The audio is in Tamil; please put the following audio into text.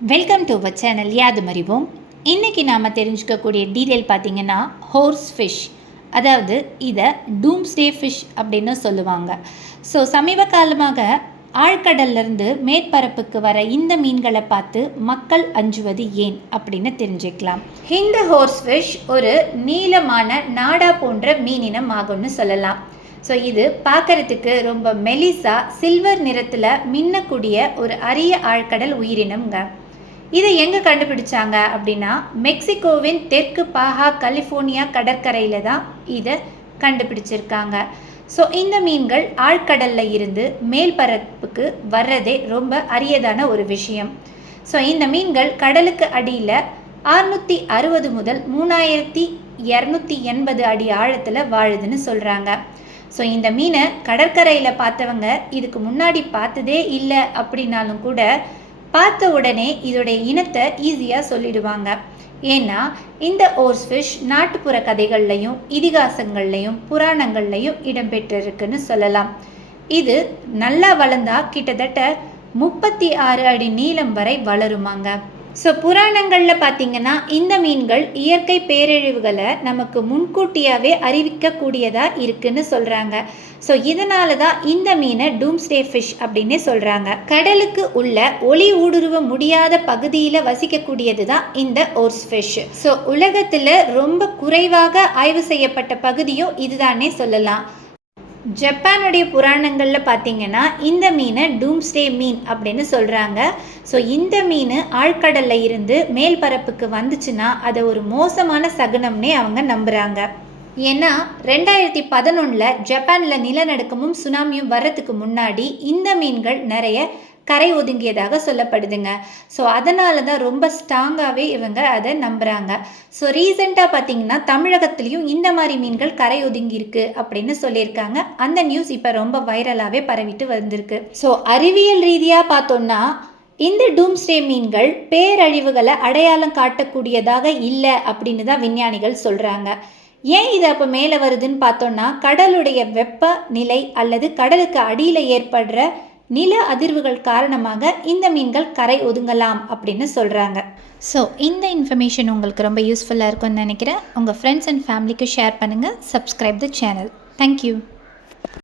வெல்கம் டு அவர் சேனல் யாது மறிவோம் இன்றைக்கி நாம் தெரிஞ்சுக்கக்கூடிய டீட்டெயில் பார்த்தீங்கன்னா ஹோர்ஸ் ஃபிஷ் அதாவது இதை டூம்ஸ்டே ஃபிஷ் அப்படின்னு சொல்லுவாங்க. ஸோ சமீப காலமாக ஆழ்கடல்லிருந்து மேற்பரப்புக்கு வர இந்த மீன்களை பார்த்து மக்கள் அஞ்சுவது ஏன் அப்படின்னு தெரிஞ்சுக்கலாம். இந்த ஹோர்ஸ் ஃபிஷ் ஒரு நீளமான நாடா போன்ற மீனினம் ஆகும்னு சொல்லலாம். ஸோ இது பார்க்கறதுக்கு ரொம்ப மெலிசா சில்வர் நிறத்தில் மின்னக்கூடிய ஒரு அரிய ஆழ்கடல் உயிரினம்ங்க. இதை எங்கே கண்டுபிடிச்சாங்க அப்படின்னா மெக்சிகோவின் தெற்கு பாஹா கலிஃபோர்னியா கடற்கரையில் தான் இதை கண்டுபிடிச்சிருக்காங்க. ஸோ இந்த மீன்கள் ஆழ்கடலில் இருந்து மேல் பரப்புக்கு வர்றதே ரொம்ப அரியதான ஒரு விஷயம். ஸோ இந்த மீன்கள் கடலுக்கு அடியில் அறுநூற்றி அறுபது முதல் மூணாயிரத்தி இரநூத்தி எண்பது அடி ஆழத்தில் வாழுதுன்னு சொல்கிறாங்க ஸோ இந்த மீனை கடற்கரையில் பார்த்தவங்க இதுக்கு முன்னாடி பார்த்ததே இல்லை அப்படின்னாலும் கூட பார்த்த உடனே இதோடைய இனத்தை ஈஸியாக சொல்லிடுவாங்க. ஏன்னா இந்த ஓர்ஸ் ஃபிஷ் நாட்டுப்புற கதைகள்லையும் இதிகாசங்கள்லையும் புராணங்கள்லையும் இடம்பெற்றிருக்குன்னு சொல்லலாம். இது நல்லா வளர்ந்தா கிட்டத்தட்ட முப்பத்தி ஆறு அடி நீளம் வரை வளருமாங்க. ஸோ புராணங்களில் பார்த்தீங்கன்னா இந்த மீன்கள் இயற்கை பேரழிவுகளை நமக்கு முன்கூட்டியாகவே அறிவிக்கக்கூடியதாக இருக்குன்னு சொல்கிறாங்க ஸோ இதனால தான் இந்த மீனை டூம்ஸ்டே ஃபிஷ் அப்படின்னு சொல்கிறாங்க கடலுக்கு உள்ள ஒளி ஊடுருவ முடியாத பகுதியில் வசிக்கக்கூடியது தான் இந்த ஓர்ஸ் ஃபிஷ் ஸோ உலகத்தில் ரொம்ப குறைவாக ஆய்வு செய்யப்பட்ட பகுதியும் இதுதானே சொல்லலாம். ஜப்பானுடைய புராணங்களில் பார்த்தீங்கன்னா இந்த மீனை டூம்ஸ்டே மீன் அப்படின்னு சொல்கிறாங்க ஸோ இந்த மீன் ஆழ்கடலில் இருந்து மேல் பரப்புக்கு வந்துச்சுன்னா அதை ஒரு மோசமான சகுனம்னே அவங்க நம்புகிறாங்க ஏன்னா ரெண்டாயிரத்தி பதினொன்றில் ஜப்பானில் நிலநடுக்கமும் சுனாமியும் வர்றதுக்கு முன்னாடி இந்த மீன்கள் நிறைய கரை ஒதுங்கியதாக சொல்லப்படுதுங்க. ஸோ அதனால தான் ரொம்ப ஸ்ட்ராங்காகவே இவங்க அதை நம்புகிறாங்க ஸோ ரீசெண்டாக பார்த்தீங்கன்னா தமிழகத்துலேயும் இந்த மாதிரி மீன்கள் கரை ஒதுங்கியிருக்கு அப்படின்னு சொல்லியிருக்காங்க. அந்த நியூஸ் இப்போ ரொம்ப வைரலாகவே பரவிட்டு வந்திருக்கு. ஸோ அறிவியல் ரீதியாக பார்த்தோன்னா இந்த டூம்ஸ்டே மீன்கள் பேரழிவுகளை அடையாளம் காட்டக்கூடியதாக இல்லை அப்படின்னு தான் விஞ்ஞானிகள் சொல்கிறாங்க ஏன் இது அப்போ மேலே வருதுன்னு பார்த்தோன்னா கடலுடைய வெப்ப நிலை அல்லது கடலுக்கு அடியில் ஏற்படுற நில அதிர்வுகள் காரணமாக இந்த மீன்கள் கரை ஒதுங்கலாம் அப்படின்னு சொல்கிறாங்க ஸோ இந்த இன்ஃபர்மேஷன் உங்களுக்கு ரொம்ப யூஸ்ஃபுல்லாக இருக்கும்னு நினைக்கிறேன். உங்கள் ஃப்ரெண்ட்ஸ் அண்ட் ஃபேமிலிக்கு ஷேர் பண்ணுங்கள் subscribe the channel thank you